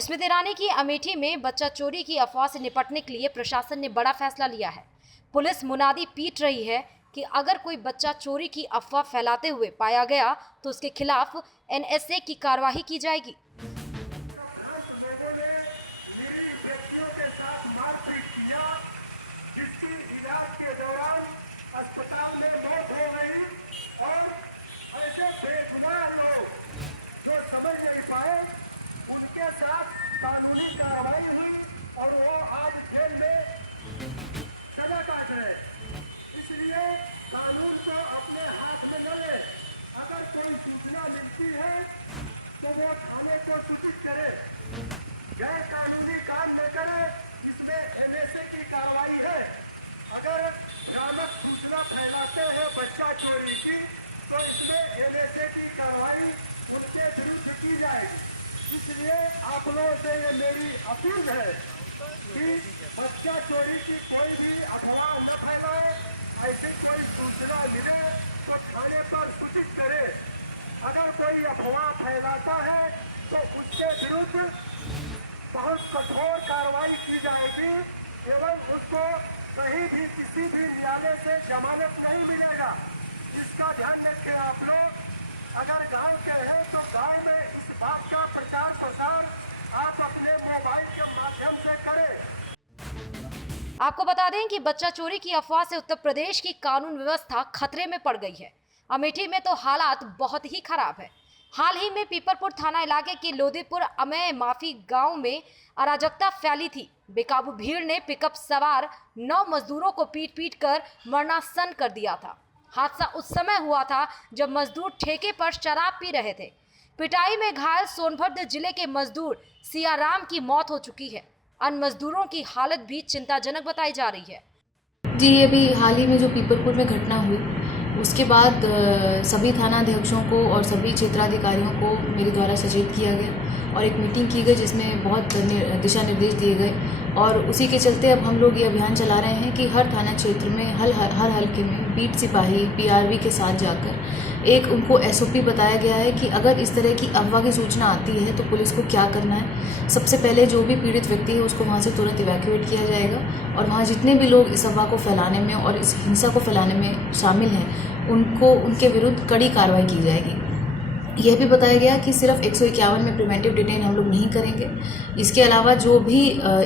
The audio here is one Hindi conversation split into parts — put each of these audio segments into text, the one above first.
स्मृति ईरानी की अमेठी में बच्चा चोरी की अफवाह से निपटने के लिए प्रशासन ने बड़ा फैसला लिया है। पुलिस मुनादी पीट रही है कि अगर कोई बच्चा चोरी की अफवाह फैलाते हुए पाया गया तो उसके खिलाफ एनएसए की कार्रवाई की जाएगी। मिलती है तो वो थाने को सूचित करे, गैर कानूनी काम न करे, इसमें एनएसए की कार्रवाई है। अगर भ्रामक सूचना फैलाते हैं बच्चा चोरी की तो इसमें एनएसए की कार्रवाई उनके विरुद्ध की जाएगी। इसलिए आप लोगों से ये मेरी अपील है कि बच्चा चोरी की कोई भी अफवाह न फैलाए, ऐसी कोई सूचना मिले तो थाने पर सूचित करे। अगर कोई अफवाह फैलाता है तो उसके विरुद्ध बहुत कठोर कार्रवाई की जाएगी एवं उसको कहीं भी किसी भी न्यायालय से जमानत नहीं मिलेगा। इसका ध्यान रखें आप लोग। अगर गांव के हैं तो गांव में इस बात का प्रचार प्रसार आप अपने मोबाइल के माध्यम से करें। आपको बता दें कि बच्चा चोरी की अफवाह से उत्तर प्रदेश की कानून व्यवस्था खतरे में पड़ गई है। अमेठी में तो हालात बहुत ही खराब है। हाल ही में पीपरपुर थाना इलाके के लोदीपुर अमेय माफी गांव में अराजकता फैली थी। बेकाबू भीड़ ने पिकअप सवार 9 मजदूरों को पीट कर मरणासन कर दिया था। हादसा उस समय हुआ था जब मजदूर ठेके पर शराब पी रहे थे। पिटाई में घायल सोनभद्र जिले के मजदूर सियाराम की मौत हो चुकी है। अन्य मजदूरों की हालत भी चिंताजनक बताई जा रही है। जी, अभी हाल ही में जो पीपरपुर में घटना हुई उसके बाद सभी थानाध्यक्षों को और सभी क्षेत्राधिकारियों को मेरे द्वारा सचेत किया गया और एक मीटिंग की गई जिसमें बहुत दिशा निर्देश दिए गए और उसी के चलते अब हम लोग ये अभियान चला रहे हैं कि हर थाना क्षेत्र में हर हल्के में बीट सिपाही पीआरवी के साथ जाकर एक उनको एसओपी बताया गया है कि अगर इस तरह की अफवाह की सूचना आती है तो पुलिस को क्या करना है। सबसे पहले जो भी पीड़ित व्यक्ति है उसको वहाँ से तुरंत इवैक्यूएट किया जाएगा और वहाँ जितने भी लोग इस अफवाह को फैलाने में और इस हिंसा को फैलाने में शामिल हैं उनके विरुद्ध कड़ी कार्रवाई की जाएगी। यह भी बताया गया कि सिर्फ 151 में प्रिवेंटिव डिटेन हम लोग नहीं करेंगे। इसके अलावा जो भी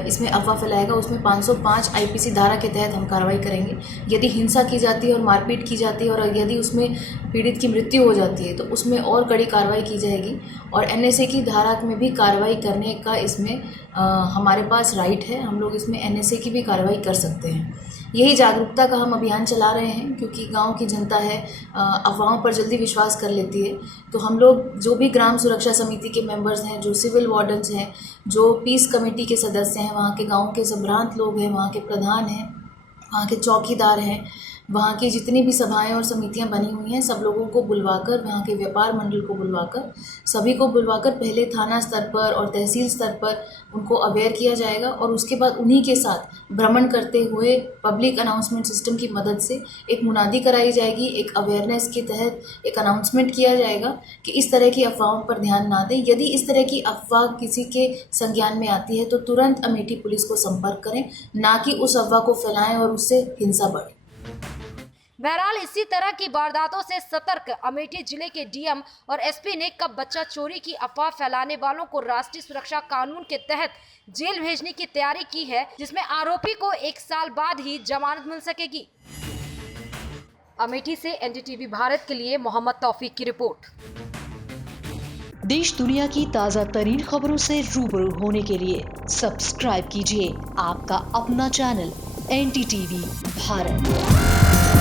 इसमें अफवाह फैलाएगा उसमें 505 आईपीसी धारा के तहत हम कार्रवाई करेंगे। यदि हिंसा की जाती है और मारपीट की जाती है और यदि उसमें पीड़ित की मृत्यु हो जाती है तो उसमें और कड़ी कार्रवाई की जाएगी और एनएसए की धारा में भी कार्रवाई करने का इसमें हमारे पास राइट है। हम लोग इसमें एनएसए की भी कार्रवाई कर सकते हैं। यही जागरूकता का हम अभियान चला रहे हैं क्योंकि गांव की जनता है अफवाहों पर जल्दी विश्वास कर लेती है। तो हम लोग जो भी ग्राम सुरक्षा समिति के मेंबर्स हैं, जो सिविल वार्डन्स हैं, जो पीस कमेटी के सदस्य हैं, वहाँ के गांव के संभ्रांत लोग हैं, वहाँ के प्रधान हैं, वहाँ के चौकीदार हैं, वहाँ की जितनी भी सभाएं और समितियां बनी हुई हैं सब लोगों को बुलवाकर, वहाँ के व्यापार मंडल को बुलवाकर, सभी को बुलवाकर पहले थाना स्तर पर और तहसील स्तर पर उनको अवेयर किया जाएगा और उसके बाद उन्हीं के साथ भ्रमण करते हुए पब्लिक अनाउंसमेंट सिस्टम की मदद से एक मुनादी कराई जाएगी। एक अवेयरनेस के तहत एक अनाउंसमेंट किया जाएगा कि इस तरह की अफवाहों पर ध्यान ना दें। यदि इस तरह की अफवाह किसी के संज्ञान में आती है तो तुरंत अमेठी पुलिस को संपर्क करें, ना कि उस अफवाह को फैलाएं और उससे हिंसा बढ़े। बहरहाल इसी तरह की वारदातों से सतर्क अमेठी जिले के डीएम और एसपी ने कब बच्चा चोरी की अफवाह फैलाने वालों को राष्ट्रीय सुरक्षा कानून के तहत जेल भेजने की तैयारी की है, जिसमें आरोपी को 1 साल बाद ही जमानत मिल सकेगी। अमेठी से एनडीटीवी भारत के लिए मोहम्मद तौफीक की रिपोर्ट। देश दुनिया की ताज़ा तरीन खबरों से रूबरू होने के लिए सब्सक्राइब कीजिए आपका अपना चैनल एनडीटीवी भारत।